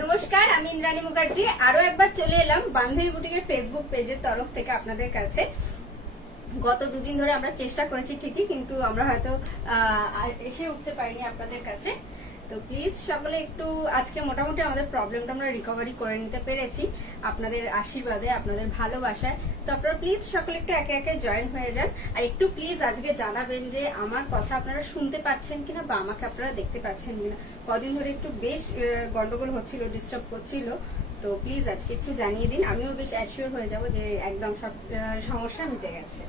নমস্কার, আমি ইন্দ্রাণী মুখার্জি আরো একবার চলে এলাম বান্ধবী বুটিকের ফেসবুক পেজের তরফ থেকে আপনাদের কাছে। গত দুদিন ধরে আমরা চেষ্টা করেছি ঠিকই, কিন্তু আমরা হয়তো এসে উঠতে পারিনি আপনাদের কাছে। তো প্লিজ সকলে একটু আজকে মোটামুটি আমাদের প্রবলেমটা আমরা রিকভারি করে নিতে পেরেছি আপনাদের আশীর্বাদে, আপনাদের ভালোবাসায়। তো আপনারা প্লিজ সকলে একটু একে একে জয়েন হয়ে যান, আর একটু প্লিজ আজকে জানাবেন যে আমার কথা আপনারা শুনতে পাচ্ছেন কিনা বা আমাকে আপনারা দেখতে পাচ্ছেন কিনা। কদিন ধরে একটু বেশ গন্ডগোল হচ্ছিল, ডিস্টার্ব করছিল। তো প্লিজ আজকে একটু জানিয়ে দিন, আমিও বেশ অ্যাসিওর হয়ে যাব যে একদম সব সমস্যা মিটে গেছে।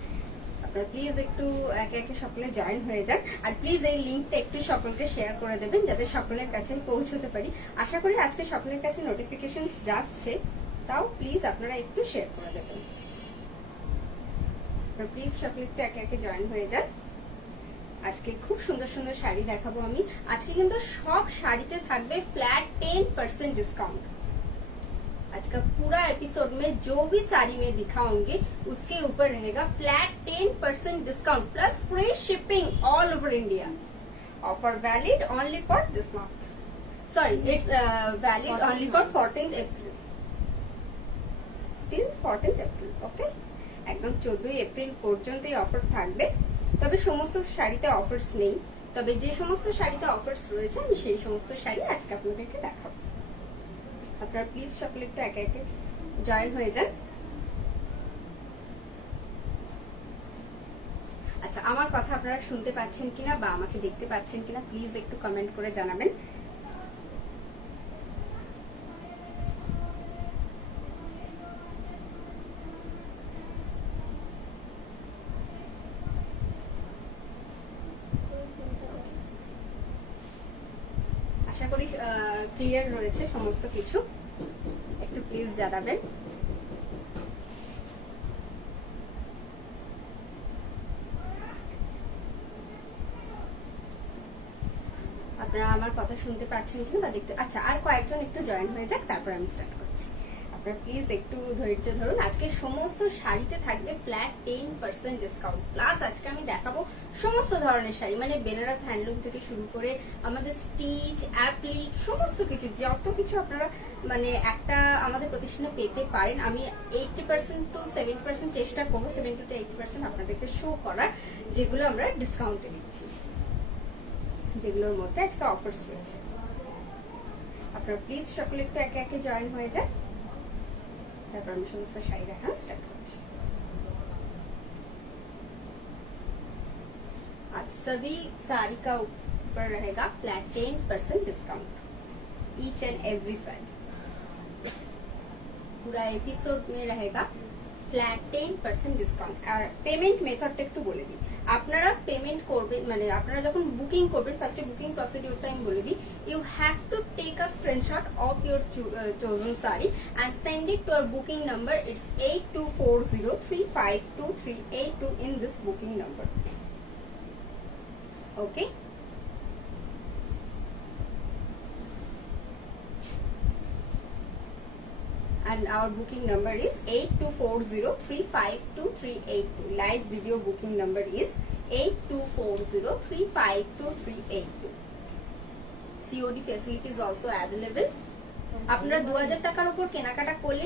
আপনারা প্লিজ একটু একে একে সকলে জয়েন হয়ে যান, আর প্লিজ এই লিঙ্কটা একটু সকলকে শেয়ার করে দেবেন যাতে সকলের কাছে পৌঁছতে পারি। আশা করি আজকে সকলের কাছে নোটিফিকেশন যাচ্ছে, তাও প্লিজ আপনারা একটু শেয়ার করে দেবেন। প্লিজ সকলে একটু একে একে জয়েন হয়ে যান। আজকে খুব সুন্দর সুন্দর শাড়ি দেখাবো আমি। আজকে কিন্তু সব শাড়িতে থাকবে फ्लैट 10% डिस्काउंट। आज का पूरा एपिसोड में जो भी साड़ी में दिखाऊंगी उसके ऊपर रहेगा फ्लैट 10% discount plus free shipping all over India. Offer valid only for this month, sorry it's valid only for 14th April till 14th April। Okay, একদম 14 এপ্রিল পর্যন্ত এই অফার থাকবে। তবে সমস্ত শাড়িতে অফার্স নেই, তবে যে সমস্ত শাড়িতে অফার্স রয়েছে আমি সেই সমস্ত শাড়ি আজকে আপনাদেরকে দেখাবো। আপনারা প্লিজ সকলে একটু একে একে জয়েন হয়ে যান। আচ্ছা, আমার কথা আপনারা শুনতে পাচ্ছেন কিনা বা আমাকে দেখতে পাচ্ছেন কিনা প্লিজ একটু কমেন্ট করে জানাবেন। আশা করি ক্লিয়ার রয়েছে সমস্ত কিছু, একটু প্লিজ জানাবেন। আপনারা আমার কথা শুনতে পাচ্ছেন কিনা বা দেখতে। আচ্ছা, আর কয়েকজন একটু জয়েন হয়ে যাক, তারপর আমি স্টার্ট করছি। আপনারা প্লিজ একটু ধৈর্য ধরুন। আজকে সমস্ত শাড়িতে থাকবে ফ্ল্যাট 10% ডিসকাউন্ট প্লাস আজকে আমি দেখাবো সমস্ত ধরনের শাড়ি, মানে বেনারস হ্যান্ডলুম থেকে শুরু করে আমাদের স্টিচ, অ্যাপ্লিক, সমস্ত কিছু যত কিছু আপনারা মানে একটা আমাদের প্রতিষ্ঠানে পেতে পারেন। আমি 80% to 70% চেষ্টা করবো, 70 to 80% আপনাদেরকে শো করার, যেগুলো আমরা ডিসকাউন্টে দিচ্ছি, যেগুলোর মধ্যে আজকে অফার্স রয়েছে। আপনারা প্লিজ সকলে একটু একে একে জয়েন হয়ে যান, তারপর আমি সমস্ত শাড়ি দেখানো স্টার্ট করছি। आज सभी साड़ी का ऊपर रहेगा फ्लैट 10% discount each and every sari. पूरा एपिसोड में रहेगा फ्लैट 10% ডিসকাউন্ট। আর পেমেন্ট মেথডটা একটু বলে দিই। আপনারা পেমেন্ট করবেন, মানে আপনারা যখন বুকিং করবেন, ফার্স্টে বুকিং প্রসিডিউরটা আমি বলে দিই। You have to take a screenshot of your chosen sari and send it to our booking number. It's 8240352382 in this booking number. Okay, and our booking number is 8240352382. Live video booking number is 8240352382. COD facility is also available. আপনারা 2000 টাকার উপর কেনাকাটা করলে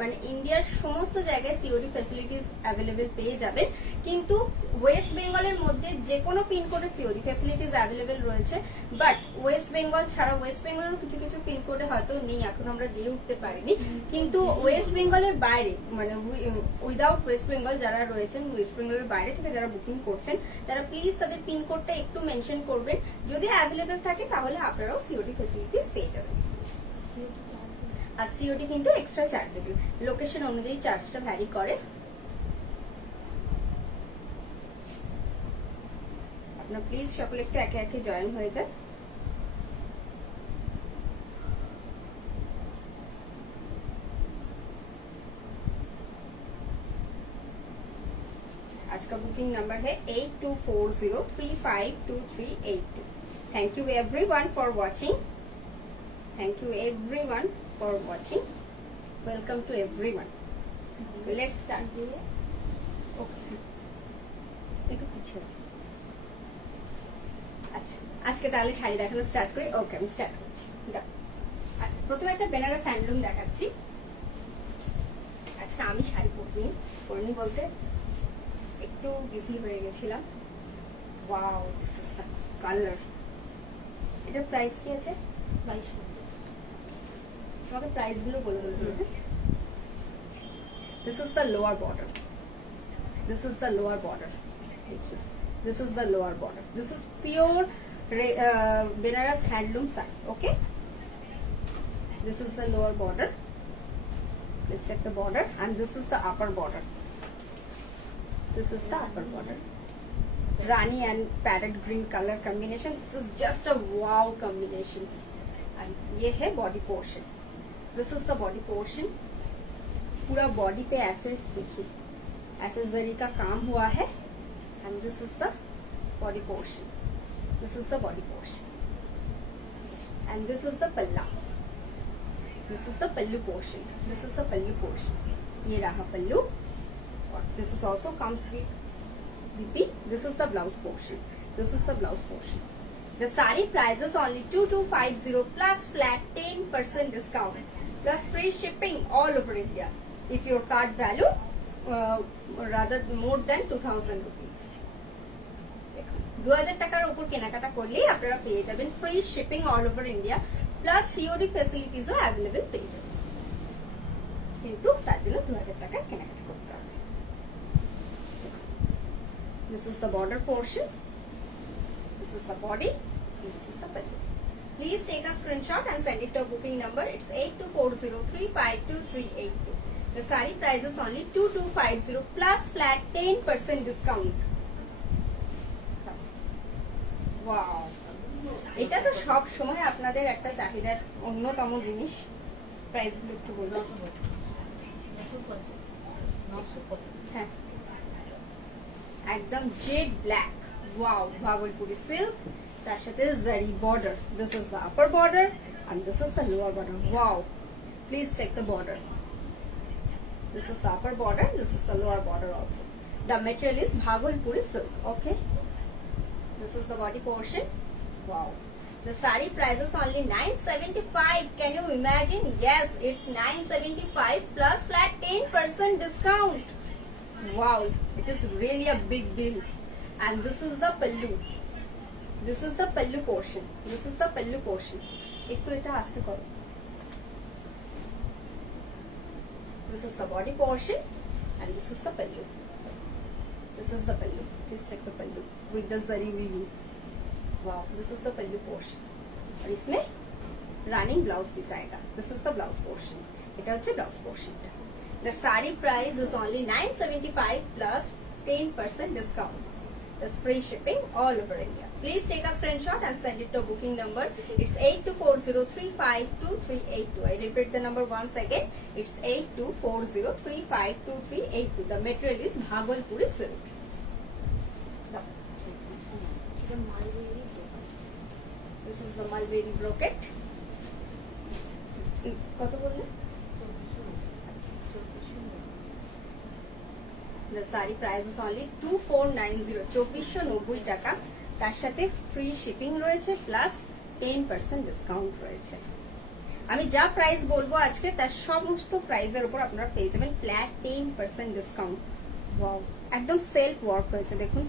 মানে ইন্ডিয়ার সমস্ত জায়গায় COD facilities available পেয়ে যাবেন, কিন্তু ওয়েস্ট বেঙ্গলের মধ্যে যে কোনো পিনকোডে সিওডি ফ্যাসিলিটিস অ্যাভেলেবেল রয়েছে। বাট ওয়েস্ট বেঙ্গল ছাড়া ওয়েস্ট বেঙ্গলের কিছু কিছু পিনকোডে হয়তো নেই, এখন আমরা দিয়ে উঠতে পারিনি। কিন্তু ওয়েস্ট বেঙ্গলের বাইরে, মানে উইদাউট ওয়েস্ট বেঙ্গল যারা রয়েছেন, ওয়েস্ট বেঙ্গলের বাইরে থেকে যারা বুকিং করছেন, তারা প্লিজ তাদের পিনকোডটা একটু মেনশন করবেন। যদি অ্যাভেলেবেল থাকে তাহলে আপনারাও সিওডি ফ্যাসিলিটিস পেয়ে যাবেন। আর সিওডি কিন্তু এক্সট্রা চার্জেবল, লোকেশন অনুযায়ী চার্জটা ভ্যারি করে। আপনারা প্লিজ সকলে একটু একে একে জয়েন হয়ে যান। आज का बुकिंग नंबर है 8240352382। Thank you everyone for watching. Thank you everyone for watching. Welcome to everyone. Let's start. Okay. আচ্ছা, আজকে তাহলে শাড়ি দেখানো স্টার্ট করি। ওকে, আমি স্টার্ট করছি। আচ্ছা, প্রথমে একটা বেনারস হ্যান্ডলুম দেখাচ্ছি। আজকে আমি শাড়ি পরিনি বলতে একটু বিজি হয়ে গেছিলাম। Wow, this is the colour. এটার প্রাইস কি আছে? 2250। তোমাকে প্রাইস গুলো বলে বলবো। This is the lower border. This is the lower border. This is the lower border. This is pure Benaras handloom sari. Okay. This is the lower border. Let's check the border, and this is the upper border. This is the upper border. Rani and parrot green color combination. This is just a wow combination. And ये है body portion. This is the body portion. पूरा body पे ऐसे देखिए, ऐसे जरी का काम हुआ है। And this is the body portion, this is the body portion, and this is the palla, this is the pallu portion, this is the pallu portion. ये रहा पल्लू, और this is also comes with BP. This is the blouse portion, this is the blouse portion. The saree price is only 2250 plus flat 10% discount plus free shipping all over India. If your card value rather more than 2000 rupees. 2000 টাকার উপর কেনাকাটা করলেই আপনারা পেয়ে যাবেন free shipping all over India plus COD ফ্যাসিলিটিসও available পেয়ে যাবেন, কিন্তু তার জন্য 2000 টাকা কেনাকাটা করতে হবে। This is the border portion, this is the body, and this is the pallu. Please take a screenshot and send it to our booking number. It's 8240352382. The saree price is only 2250 plus flat 10% discount. Wow! এটা তো সব সময় আপনাদের একটা চাহিদার অন্যতম জিনিস। প্রাইস গুলো একটু বলবেন? হ্যাঁ, একদম জেড ব্ল্যাক। ওয়াও, ভাগলপুরি সিল্ক, তার সাথে জারি border. This is the upper border and this is the lower border. Wow! Please check the border. This is the upper border, this is the lower border also. The material is Bhagalpuri silk. Okay. This is the body portion. Wow. The saree price is only 975. Can you imagine? Yes, it's 975 plus flat 10% discount. Wow, it is really a big deal. And this is the pallu. This is the pallu portion. This is the pallu portion. একটু এটা আস্তে করো। This is the body portion and this is the pallu. This is the pallu. Please check the pallu with the zari weaving. Wow, this is the pallu portion. और इसमें running blouse piece आएगा. This is the blouse portion. এটা হচ্ছে blouse portion. The saree price is only 975 plus 10% discount. There's free shipping all over India. Please take a screenshot and send it to a booking number. It's 8240352382. I repeat the number once again. It's 8240352382. The material is Bhagalpuri silk. This is the Mulberry brocade. কত বললে? The saree price is only 2490, 2490 টাকা। তার সাথে free shipping রয়েছে প্লাস 10% ডিসকাউন্ট রয়েছে। আমি যা প্রাইস বলবো আজকে তার সমস্ত প্রাইসের উপর আপনারা পেয়ে যাবেন ফ্ল্যাট 10% ডিসকাউন্ট। वाओ, एकदम सेल्फ वर्क হয়েছে দেখুন।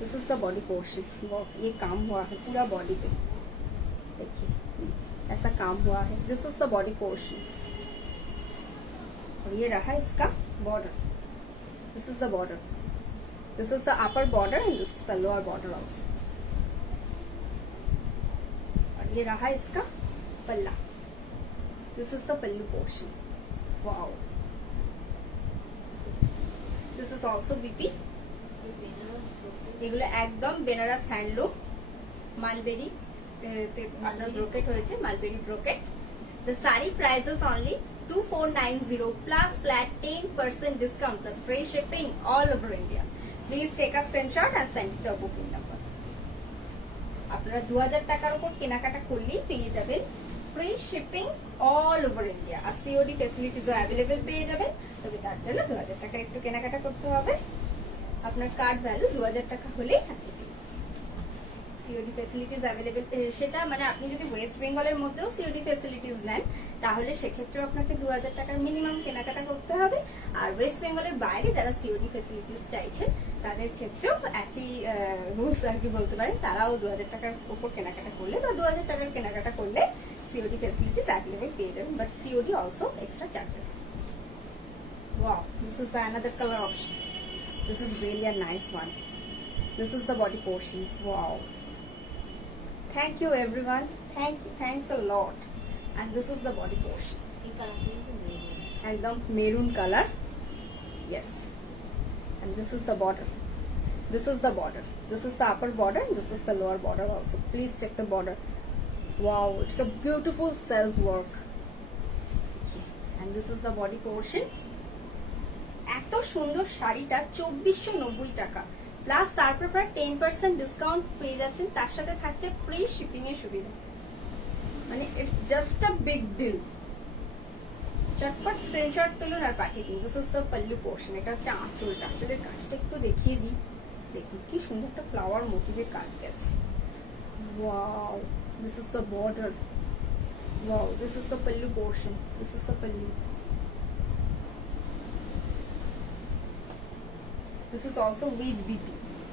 This is the body portion. Work ये काम हुआ है पूरा बॉडी पे, देखिए ऐसा काम हुआ है। This is the body portion और ये रहा इसका border. This is the border. This is the upper border and this is the lower border also. और ये रहा इसका पल्ला। This is the pallu portion. Wow. This is also BP. এগুলো একদম বেনারস হ্যান্ডলুম মালবেরি আপনার ব্রোকেট হয়েছে, mulberry brocade. The saree price is only 2490 plus flat 10% discount plus free shipping all over India. Please take a screenshot and send it to our booking number. আপনারা 2000 টাকার উপর কেনাকাটা করলেই পেয়ে যাবেন free shipping all over India আর COD ফ্যাসিলিটিসও available পেয়ে যাবেন। তবে তার জন্য 2000 টাকা একটু কেনাকাটা করতে হবে। আপনার কার্ড ভ্যালু 2000 টাকা হলেই থাকে। সিওডি ফ্যাসিলিটিস অ্যাভেলেবেল, সেটা মানে আপনি যদি ওয়েস্ট বেঙ্গলের মধ্যেও সিওডি ফ্যাসিলিটিস নেন তাহলে সেক্ষেত্রে আপনাকে 2000 টাকার মিনিমাম কেনাকাটা করতে হবে। আর ওয়েস্ট বেঙ্গলের বাইরে যারা সিওডি ফ্যাসিলিটিস চাইছেন তাদের ক্ষেত্রেও একই রুলস আর কি বলতে পারেন, তারাও 2000 টাকার উপর কেনাকাটা করলে বা 2000 টাকার কেনাকাটা করলে সিওডি ফ্যাসিলিটিস অ্যাভেলেবেল পেয়ে যাবেন, but COD also extra charges. Wow, this is another color option. This is really a nice one. This is the body portion. Wow. Thank you everyone. Thanks a lot. And this is the body portion. Ekdam maroon color. Yes. And this is the border. This is the border. This is the upper border and this is the lower border also. Please check the border. Wow, it's a beautiful self work. Okay. And this is the body portion. এত সুন্দর শাড়িটা 2490 টাকা প্লাস তারপর প্রায় 10% ডিসকাউন্ট পেয়ে যাচ্ছেন, তার সাথে থাকছে ফ্রি শিপিং এর সুবিধা। মানে it's just a big deal. চটপট স্ক্রিনশট তুলুন আর পাঠিয়ে দিন। This is the pallu portion. এটা হচ্ছে আঁচলটা, আঁচলের কাজটা একটু দেখিয়ে দিই। দেখুন কি সুন্দর একটা ফ্লাওয়ার মোটিভের কাজ গেছে। Wow, this is the border. Wow, this is the pallu portion. This is the pallu. This is also with BP.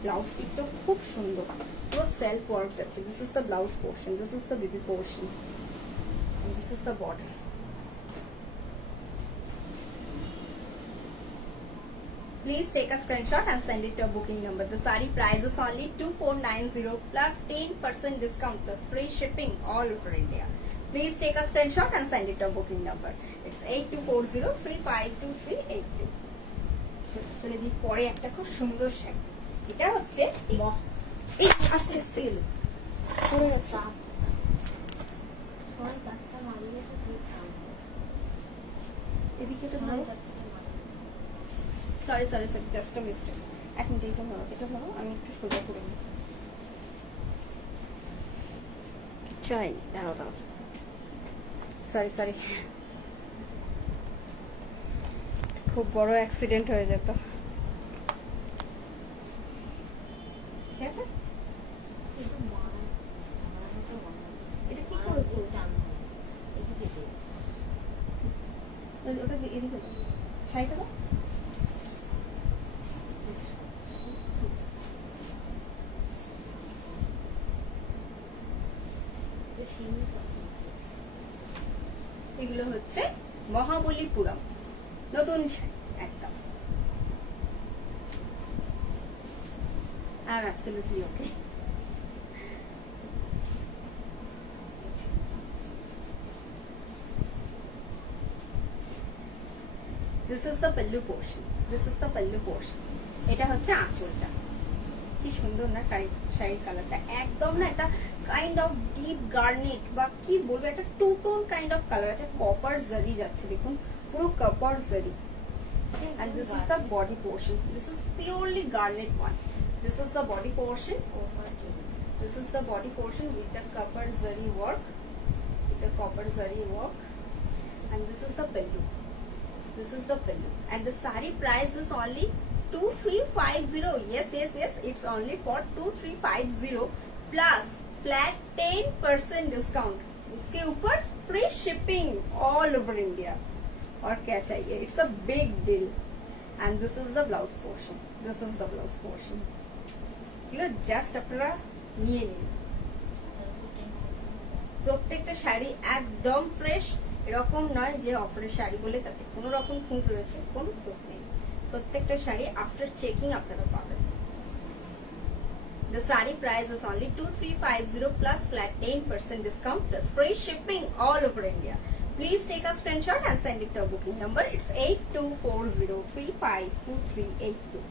Blouse piece টা খুব সুন্দর, পুরো সেলফ ওয়ার্ক যাচ্ছে। This is the blouse portion. This is the BP portion. And this is the border. Please take a screenshot and send it to a booking number. The saree price is only 2490 plus 10% discount plus free shipping all over India. Please take a screenshot and send it to a booking number. It's 8240352382. চলে যাই পরে একটা খুব সুন্দর শাড়ি। এটা হচ্ছে এই আস্তে আস্তে এলো পড়ে গেছে। এদিকে তো ধরো, সরি জাস্ট আ মিস্টেক। এক মিনিট, এটা ধরো আমি একটু সোজা করে নিই। কিচ্ছু হয়নি, দাঁড়াও সরি খুব বড় অ্যাক্সিডেন্ট হয়ে যেত। ঠিক আছে, এটা কি করে ওটা এদিকে শাড়িটা দাও। এগুলো হচ্ছে মহাবলীপুরম নতুন একদম। I'm absolutely okay. This is the pallu portion. এটা হচ্ছে আঁচলটা। কি সুন্দর না শাড়ির কালারটা, একদম না একটা কাইন্ড অফ ডিপ গার্নেট বা কি বলবো, একটা two tone kind of colour আছে। কপার জারি যাচ্ছে, দেখুন পুরো কপার জারি। And this is the body portion. This is purely garnet one. This is the body portion. This is the body portion with the copper zari work. And this is the pallu. And the sari price is only 2350. Yes. It's only for 2350 plus flat 10% discount. उसके ऊपर free shipping all over India. और क्या चाहिए? It's a big deal. And this is the blouse portion. এগুলো জাস্ট আপনারা নিয়ে নিন। প্রত্যেকটা শাড়ি একদম ফ্রেশ, এরকম নয় যে অফারের শাড়ি বলে তাতে কোনো রকম খুঁত রয়েছে, কোনো খুঁত নেই। প্রত্যেকটা শাড়ি আফটার চেকিং আপনারা পাবেন। The saree price is only 2350 plus flat 10% discount plus free shipping all over India. Please take a screenshot and send it to our booking number. It's 8240352382.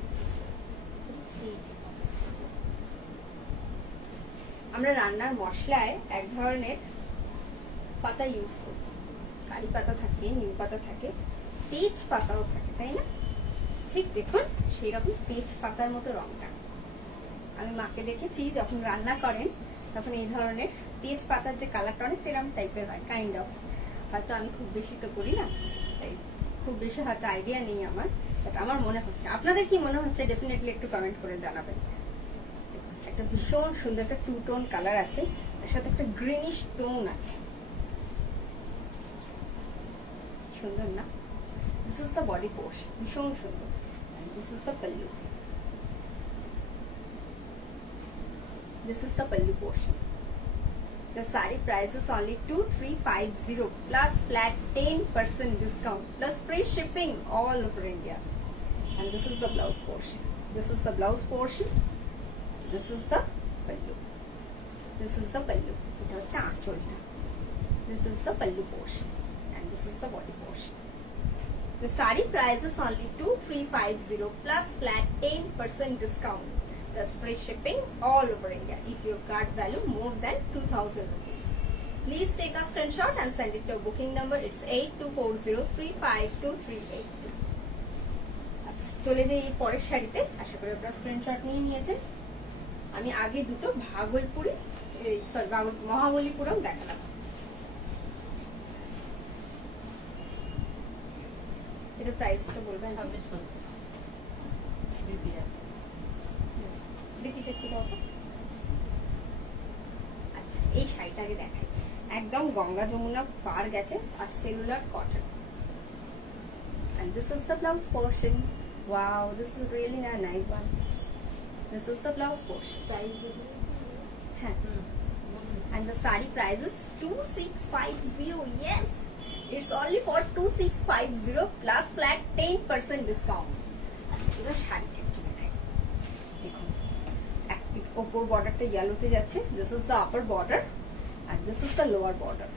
আমরা রান্নার মশলায় এক ধরনের পাতা ইউজ করি, কারি পাতা থাকে, নিম পাতা থাকে, তেজ পাতাও থাকে, তাই না? ঠিক দেখুন সেই রকম তেজ পাতার মতো রংটা। আমি মাকে দেখেছি যখন রান্না করেন তখন এই ধরনের তেজ পাতার যে কালারটা অনেক এরকম টাইপের হয়, কাইন্ড অফ। হয়তো আমি খুব বেশি তো করি না, তাই খুব বেশি হয়তো আইডিয়া নেই আমার, বাট আমার মনে হচ্ছে। আপনাদের কি মনে হচ্ছে ডেফিনেটলি একটু কমেন্ট করে জানাবেন। একটা ভীষণ সুন্দর একটা টু টোন কালার আছে, তার সাথে একটা গ্রিনিশ টোন আছে, সুন্দর না? This is the body portion, ভীষণ সুন্দর। This is the pallu, this is the pallu portion. The saree price is only 2350 plus flat 10% discount plus free shipping all over India. And this is the blouse portion. This is the blouse portion. This is the pallu. This is the pallu. এটা হচ্ছে আঁচলটা। This is the pallu portion and this is the body portion. The saree price is only 2350 plus flat 10% discount plus free shipping all over India if your cart value more than 2000 rupees. Please take a screenshot and send it to our booking number. It's 8240352382. আচ্ছা, চলে যাই এই পরের শাড়িতে। আশা করি আপনারা স্ক্রিনশট নিয়ে নিয়েছেন। আমি আগে দুটো ভাগলপুরি সরি মহাবলীপুরম দেখালাম। এটা প্রাইসটা বলবেন? আচ্ছা, এই শাড়িটাকে দেখাই, একদম গঙ্গা যমুনা পার গেছে আর cellular cotton. And this is the blouse portion. Wow, this is really a nice one. This is the blouse portion. And the saree price is 2650. Yes, it's only for 2650 plus flat 10% discount. আচ্ছা, এবার শাড়িটা একটু দেখাই। দেখুন, একদিক ওপর বর্ডারটা ইয়েলোতে যাচ্ছে। This is the upper border and this is the lower border.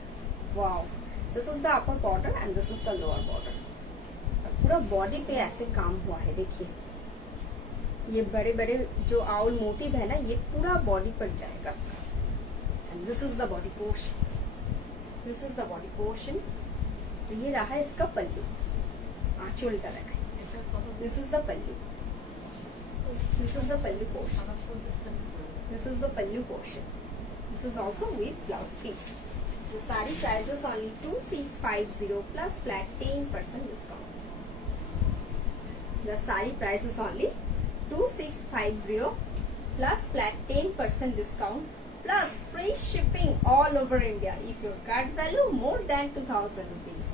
Wow, this is the upper border and this is the lower border. पूरा बॉडी पे ऐसे काम हुआ है, देखिए ये बड़े बड़े जो आउल मोटिव है ना, ये पूरा बॉडी पर जाएगा। And this is the body portion, this is the body portion. तो ये रहा इसका पल्लू, आंचल का रखा है। This is the pallu, this is the pallu portion, this is the pallu portion. This is also with blouse piece. The saree price is only 2650 plus flat 10% discount. The saree price is only 2650 plus flat 10% discount plus free shipping all over India if your cart value more than 2000 rupees.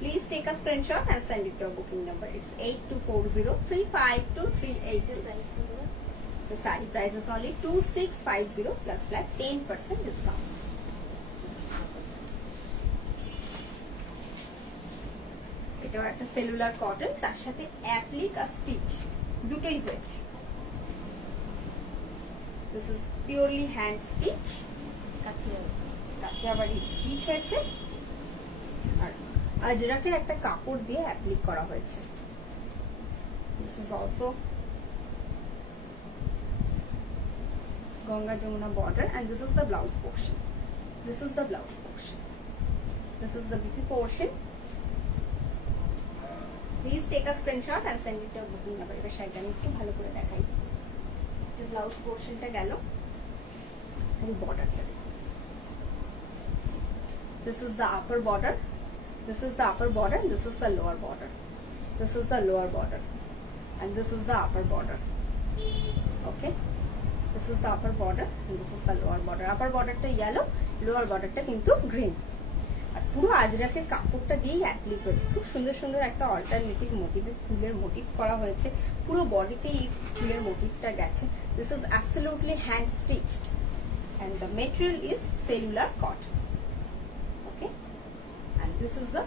Please take a screenshot and send it to our booking number. It's 8240352382. The saree price is only 2650 plus flat 10% discount. এটাও একটা cellular cotton, তার সাথে অ্যাপ্লিক আর stitch দুটোই হয়েছে। This is purely hand stitch, Kathiawadi stitch হয়েছে আর আজরাকের একটা কাপড় দিয়ে অ্যাপ্লিক করা হয়েছে। This is also Ganga Yamuna border and this is the blouse portion. This is the blouse portion. This is the BP portion. Please take a screenshot and send it to our booking number. এবার শাড়িটা আমি একটু ভালো করে দেখাই। এটা ব্লাউজ পোর্শনটা গেল, এই বর্ডারটা। This is the upper border. This is the upper border. This is the lower border. This is the lower border, and this is the upper border. Okay. This is the upper border and this is the lower border. Upper border টা yellow, lower border টা কিন্তু green. আর পুরো আজরাকের কাপড়টা দিয়েই অ্যাপ্লিক হয়েছে। খুব সুন্দর সুন্দর একটা অল্টারনেটিভ মোটিভে ফুলের মোটিভ করা হয়েছে, পুরো বডিতে এই ফুলের মোটিভটা গেছে। This is absolutely hand stitched and the material is cellular cotton. Okay, and this is the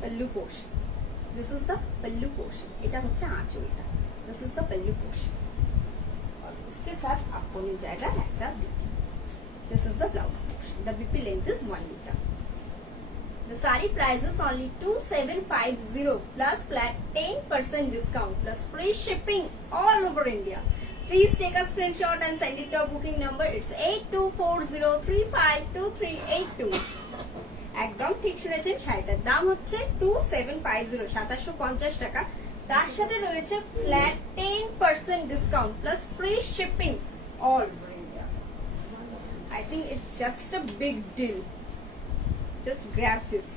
pallu portion. This is the pallu portion. এটা হচ্ছে আঁচলটা। This is the pallu portion. और इसके साथ आपको मिल जाएगा ऐसा BP. This is the blouse portion. The BP length is 1 meter. The saree price is only 2750 plus flat 10% discount plus free shipping all over India. Please take a screenshot and send it to our booking number. It's 8240352382. একদম ঠিক শুনেছেন, শাড়িটার দাম হচ্ছে 2750, 2750 টাকা। তার সাথে রয়েছে ফ্ল্যাট 10% discount plus free shipping all over India. I think it's just a big deal. Just grab this.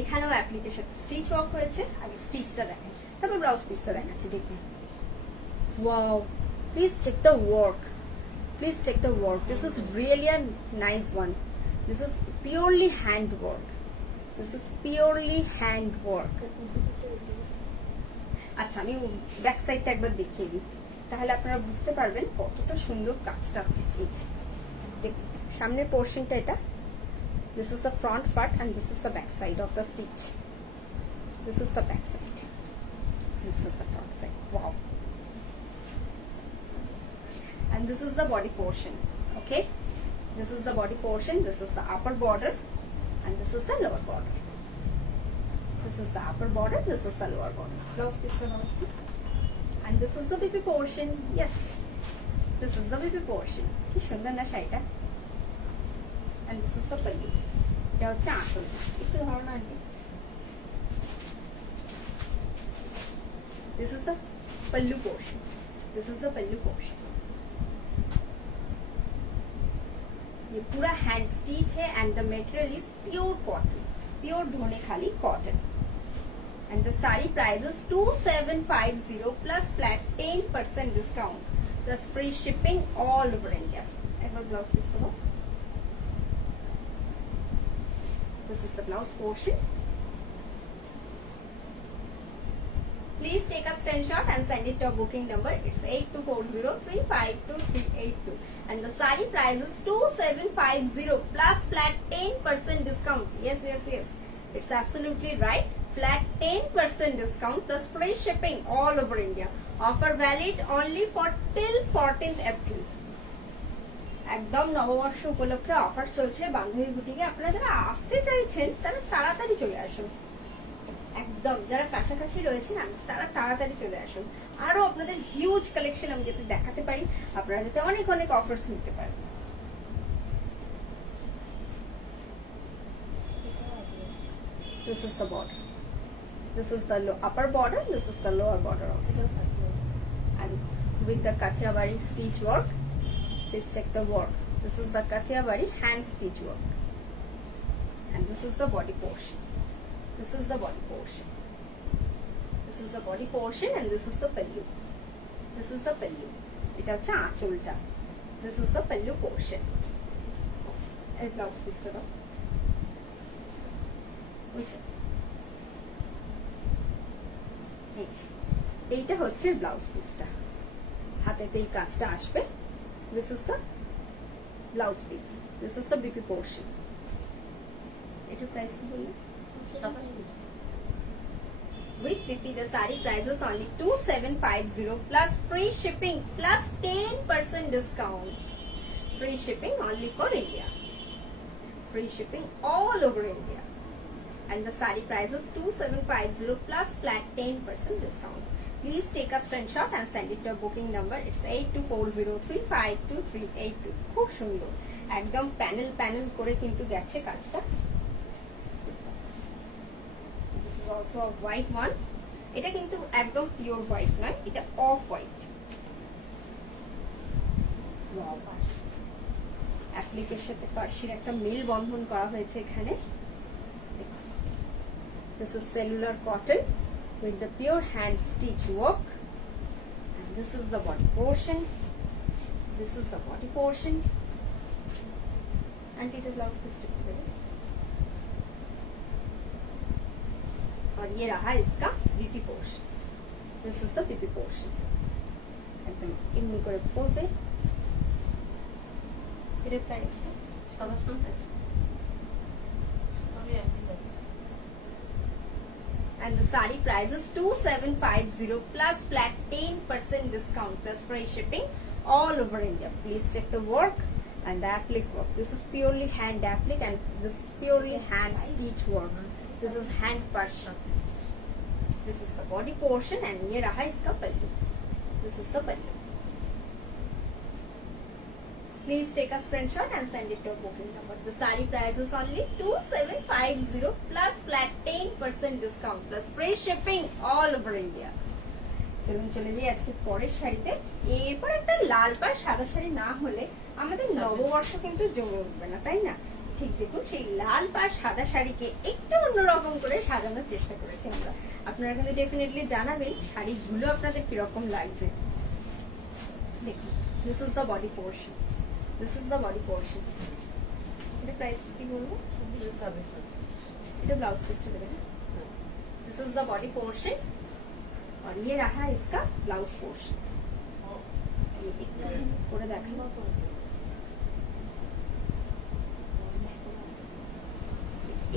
এখানেও অ্যাপ্লিকের সাথে স্টিচ ওয়ার্ক হয়েছে। আগে স্টিচটা দেখেন, তারপর ব্লাউজ পিসটা দেখাচ্ছি, দেখুন। Wow, please check the work, please check the work, this is really a nice one, this is purely hand work, this is purely hand work. আচ্ছা, আমি ব্যাক সাইডটা একবার দেখিয়ে দিই, তাহলে আপনারা বুঝতে পারবেন কতটা সুন্দর কাজটা হয়েছে। দেখুন সামনের পোর্শনটা এটা, this is the front part and this is the back side of the stitch, this is the back side, this is the front side. Wow. And this is the body portion. Okay, this is the body portion, this is the upper border and this is the lower border, this is the upper border, this is the lower border. Blouse piece and this is the baby portion. Yes, this is the baby portion. কি সুন্দর না শাড়িটা। and this is the pallu, এটা হচ্ছে আঁচল, একটু ধারণা aunty. this is the pallu portion, this is the pallu portion। ये पूरा हैंड स्टिच है and the material is pure cotton, pure धोने खाली cotton। and the saree price is 2750 plus flat 10% discount plus free shipping all over India। एक बार blouse piece करो। This is the blouse portion। Please take a screenshot and send it to our booking number. It's 8240352382 and the saree price is 2750 plus flat 10% discount। Yes, yes, yes, it's absolutely right, flat 10% discount plus free shipping all over India। Offer valid only for till 14th April। একদম নববর্ষ উপলক্ষে অফার চলছে বান্ধবী বুটিকে। আপনারা যারা আসতে চাইছেন তারা তাড়াতাড়ি চলে আসুন, একদম যারা কাছাকাছি রয়েছেন তারা তাড়াতাড়ি চলে আসুন। আরো আপনাদের হিউজ কালেকশন আমি যাতে দেখাতে পারি, আপনারা যাতে অনেক অনেক অফার্স নিতে পারেন। This is the border, this is the upper border, this is the lower border also, and with the Kathiawari stitch work. Please check the work, this is the Kathiawari hand stitch work and this is the body portion, this is the body portion, this is the body portion and this is the pallu, this is the pallu, এটা হচ্ছে আঁচলটা, this is the pallu portion। এর ব্লাউজ পিসটা দাও। এইটা হচ্ছে ব্লাউজ পিসটা, হাতেতে এই কাজটা আসবে। This is the blouse piece, this is the BP portion। এটা প্রাইস কি বললে? with BP the saree price is only 2750 plus free shipping plus 10% discount, free shipping only for India, free shipping all over India and the saree price is 2750 plus flat 10% discount। Please take a screenshot and send it to our booking number, it's 8240352382। খুব সুন্দর, একদম panel panel করে কিন্তু গেছে কাজটা। This is also a white one, এটা কিন্তু একদম পিওর হোয়াইট নয়, এটা অফ হোয়াইট। অ্যাপ্লিকের সাথে পার্সির একটা মেল বন্ধন করা হয়েছে এখানে। This is cellular cotton with the pure hand stitch work and this is the body portion, this is the body portion and it is blouse piece और ये रहा इसका BP portion, this is the BP portion. एकदम इनमें করে পড়বে। এর প্রাইস সবার সামনে আছে and the saree price is 2750 plus flat 10% discount plus free shipping all over India। Please check the work and the applique work, this is purely hand applique and this is purely hand stitch work, this is hand portion, this is the body portion and ये रहा इसका पल्लू, this is the pallu। Please take a screenshot and send it to our booking number। The saree price is only 2750 plus flat 10% discount plus free shipping all over India। চলুন চলে যাই আজকে পরের শাড়িতে। এরপর একটা লাল পাড় সাদা শাড়ি না হলে আমাদের নববর্ষ কিন্তু জমে উঠবে না, তাই না? ঠিক দেখুন সেই লাল পাড় সাদা শাড়িকে একটু অন্যরকম করে সাজানোর চেষ্টা করেছি আমরা। আপনারা কিন্তু ডেফিনেটলি জানাবেন শাড়িগুলো আপনাদের কিরকম লাগছে। দেখুন, this is the body portion, this is the body portion. এটা প্রাইস কি বলবো, এটা ब्लाउज पीस का देगा। This is the body portion और ये रहा इसका ब्लाउज पोर्शन। ये पूरा देखा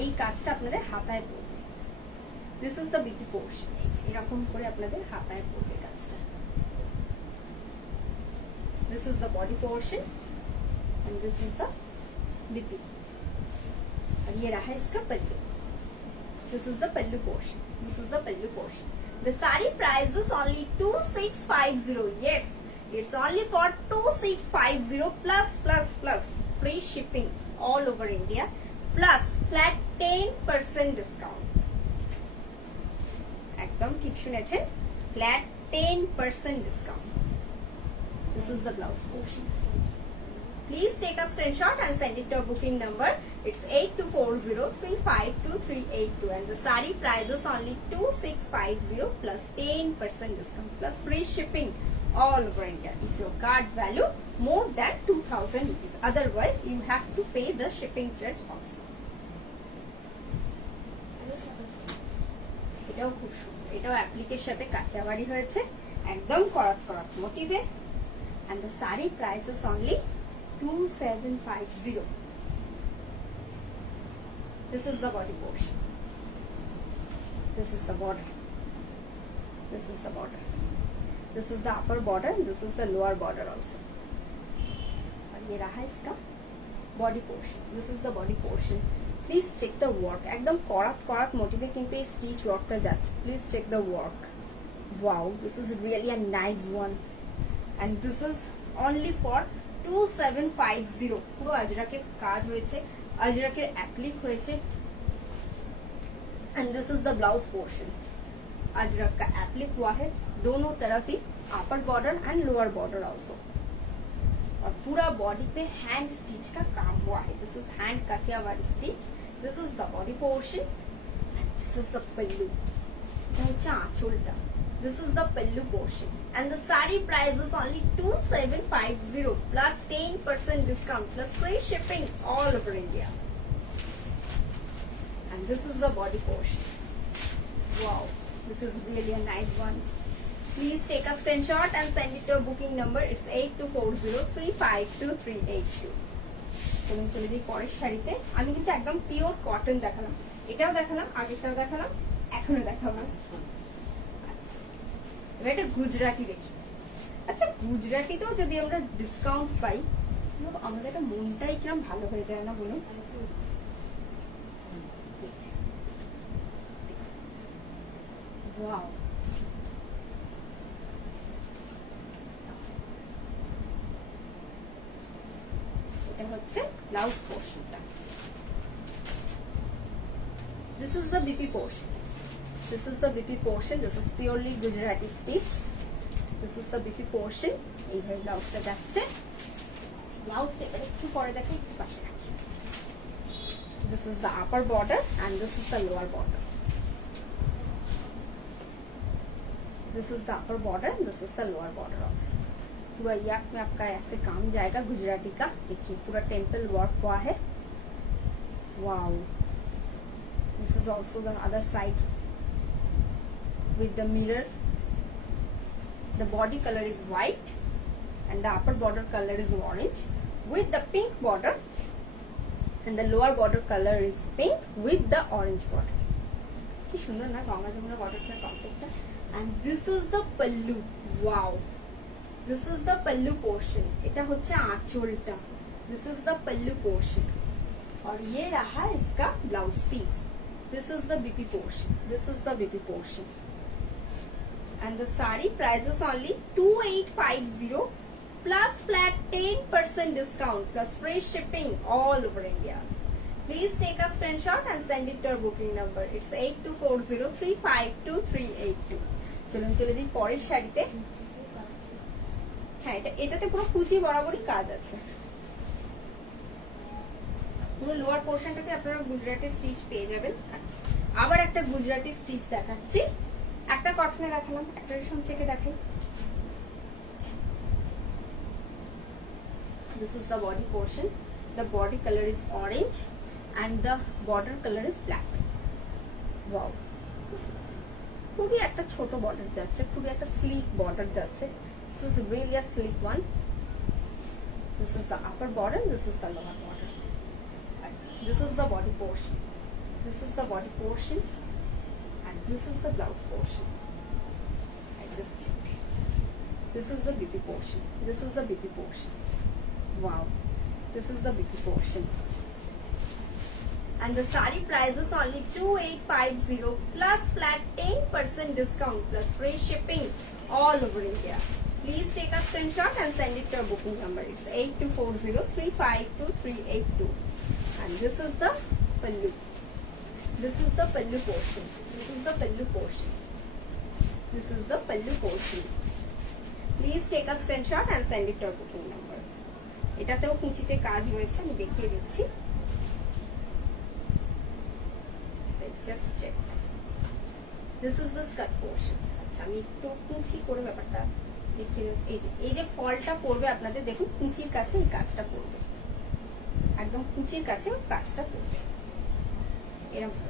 এই কাজটা আপনাদের হাতায় পড়বে। This is the BP portion, এরকম করে আপনাদের হাতায় পড়বে কাজটা। This is the body portion and this is the BP और ये रहा इसका पल्लू। This is the pallu portion. This is the pallu portion. The sari price is only 2650. Yes, it's only for 2650 plus free shipping all over India plus flat 10% discount. একদম ঠিক শুনেছেন, flat 10% discount. This is the blouse portion. Please take a screenshot and send it to our booking number. It's 8240352382 and the sari price is only 2650 plus 10% discount plus free shipping all over India if your card value more than 2000 rupees. Otherwise, you have to pay the shipping charge also. এটাও খুব সুন্দর, এটাও অ্যাপ্লিকের সাথে কাটিয়াবাড়ি হয়েছে, একদম করাত করাত মোটিভে and the sari price is only 2750. This is the body portion. This is the border. This is the border. This is the upper border and this is the lower border also. और ये रहा इसका body portion. This is the body portion. Please check the work. एकदम करात करात मोटिवे किंतु ये stitch work का जाচ্ছে. Please check the work. Wow, this is really a nice one. And this is only for 2750. পুরো আজরাকের কাজ হয়েছে, আজরাকের অ্যাপ্লিক হয়েছে and this is the blouse portion. Ajrakh का एप्लिक हुआ है दोनों तरफ ही, upper border and lower border also और पूरा बॉडी पे हैंड स्टिच का काम हुआ है। This is hand Kathiawadi stitch. This is the body portion and this is the pallu, आंचलटा। This is the pallu portion and the sari price is only 2750 plus 10% discount plus free shipping all over India. And this is the body portion. Wow, this is really a nice one. Please take a screenshot and send it to our booking number. It's 8240352382. চলুন চলে যাই পরের শাড়িতে। আমি কিন্তু একদম pure cotton দেখালাম, এটাও দেখালাম, আগেরটাও দেখালাম, এখনো দেখালাম। এবার একটা গুজরাটি দেখি। আচ্ছা, গুজরাটিতেও যদি আমরা ডিসকাউন্ট পাই আমাদের একটা মনটাই কিরম ভালো হয়ে যায় না বলুন। ওয়াও, এটা হচ্ছে ব্লাউজ পোর্শনটা। This is the BP portion. This is the BP portion. This is purely Gujarati stitch. This is the BP portion. এইভাবে ব্লাউজটা যাচ্ছে। ব্লাউজটা একটু পরে দেখে একটু পাশে রাখি। This is the upper border and this is the lower border. This is the upper border and this is the lower border also. पूरा याक में आपका ऐसे काम जाएगा गुजराती का। देखिए पूरा टेम्पल वर्क हुआ है। Wow. This is also the other side. With the mirror, the body color is white and the upper border color is orange with the pink border and the lower border color is pink with the orange border. কি সুন্দর না গঙ্গা যমুনা বর্ডারটার কনসেপ্টটা। and this is the pallu. Wow, this is the pallu portion. এটা হচ্ছে আঁচলটা। this is the pallu portion और ये रहा इसका blouse piece. this is the BP portion. this is the BP portion and the sari price is only 2850 plus flat 10% discount plus free shipping all over India. Please take a screenshot and send it to our booking number. It's 8240352382. চলুন চলে যাই পরের শাড়িতে। হ্যাঁ, এটাতে পুরো কুচি বরাবরই কাজ আছে। পুরো লোয়ার পোর্শনটাতে আপনারা গুজরাটি স্টিচ পেয়ে যাবেন। আচ্ছা, আবার একটা গুজরাটি স্টিচ দেখাচ্ছি। একটা কটনে দেখালাম, একটা রেশম চেকে দেখাই। This is the body portion. The body color is orange and the border color is black. Wow. খুবই একটা ছোট বর্ডার যাচ্ছে, খুবই একটা স্লিক বর্ডার যাচ্ছে। This is really a sleek one. This is the upper border, this is the lower border. This is the body portion. This is the body portion and this is the blouse portion. I just checked. This is the BP portion. This is the BP portion. Wow. This is the BP portion. And the sari price is only 2850 plus flat 10% discount plus free shipping all over India. Please take a screenshot and send it to our booking number. It's 8240352382. And this is the pallu. This is the pallu portion. This is the pallu portion. This is the pallu portion. Please take a screenshot and send it to our booking number. এটাতেও কুচিতে কাজ রয়েছে, আমি দেখিয়ে দিচ্ছি। Just check. This is the skirt portion. আচ্ছা, আমি একটু কুচি করে ব্যাপারটা দেখিয়ে দিচ্ছি। এই যে ফলটা পড়বে আপনাদের, দেখুন কুচির কাছে এই কাজটা পড়বে, একদম কুচির কাছে কাজটা পড়বে এরকম।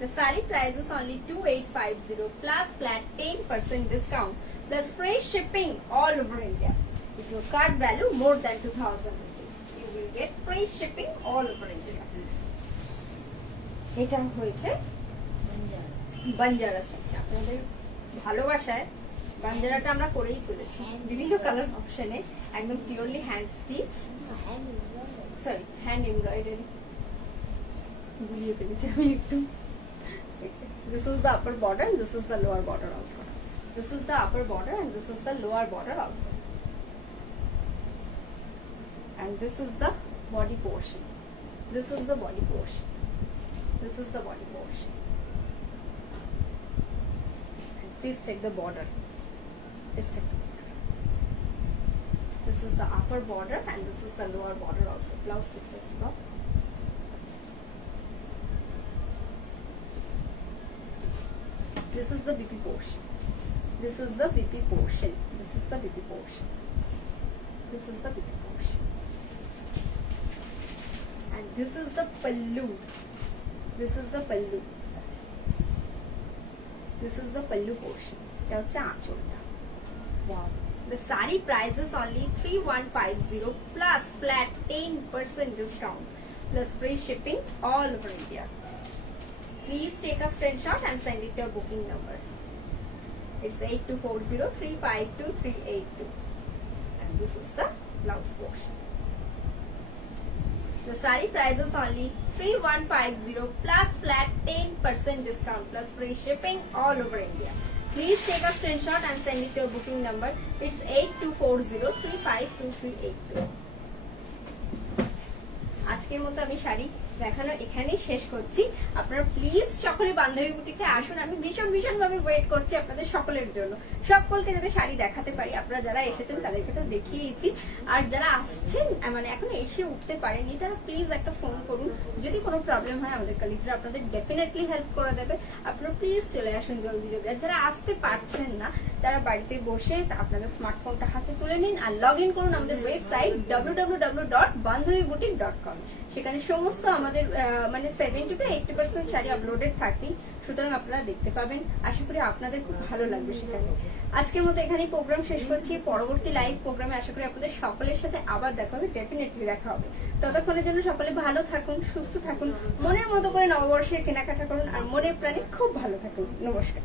The saree price is only 2850 plus flat 10% discount plus free shipping all over India. If your cart value more than 2000 rupees, you will get free shipping all over India. এটা হয়েছে বাঞ্জারা সাইজ। আপনাদের ভালোবাসায় বাঞ্জারাটা আমরা করেই চলেছি বিভিন্ন কালার অপশনে, একদম purely hand stitch, sorry hand embroidery, গুলিয়ে ফেলেছি আমি একটু। This is the upper border and this is the lower border also. This is the upper border and this is the lower border also. And this is the body portion. This is the body portion. This is the body portion. And please check the border. Please check the border. This is the upper border and this is the lower border also. Blouse piece देखो। This is the BP portion. This is the BP portion. This is the BP portion. This is the BP portion. And this is the pallu. This is the pallu. This is the pallu portion. এটা হচ্ছে আঁচলটা। Wow. The saree price is only 3150 plus flat 10% discount plus free shipping all over India. Please take a screenshot and send it to your booking number. It's 8240352382. And this is the blouse portion. The saree price is only 3150 plus flat 10% discount plus free shipping all over India. Please take a screenshot and send it to your booking number. It's 8240352382. আজকের মতো আমি শাড়ি দেখানো এখানেই শেষ করছি। আপনারা প্লিজ সকলে বান্ধবী বুটিকে আসুন, আমি ভীষণ ভাবে ওয়েট করছি আপনাদের সকলের জন্য, সকলকে যাতে শাড়ি দেখাতে পারি। আপনারা যারা এসেছেন তাদেরকে তো দেখিয়েছি, আর যারা আসছেন মানে এখন এসে উঠতে পারেনি তারা প্লিজ একটা ফোন করুন। যদি কোনো প্রবলেম হয় আমাদের কলিগরা আপনাদের ডেফিনেটলি হেল্প করে দেবে। আপনারা প্লিজ চলে আসুন জলদি। আর যারা আসতে পারছেন না তারা বাড়িতে বসে আপনাদের স্মার্টফোনটা হাতে তুলে নিন আর লগ ইন করুন আমাদের ওয়েবসাইট www.bandhavibutik.com। সেখানে সমস্ত আমাদের মানে 70 to 80% শাড়ি আপলোডেড থাকে, সুতরাং আপনারা দেখতে পাবেন। আশা করি আপনাদের খুব ভালো লাগবে সেখানে। আজকের মতো এখানেই প্রোগ্রাম শেষ করছি। পরবর্তী লাইভ প্রোগ্রামে আশা করি আপনাদের সকলের সাথে আবার দেখা হবে, ডেফিনেটলি দেখা হবে। ততক্ষণের জন্য সকলে ভালো থাকুন, সুস্থ থাকুন, মনের মতো করে নববর্ষের কেনাকাটা করুন আর মনে প্রাণে খুব ভালো থাকুন। নমস্কার।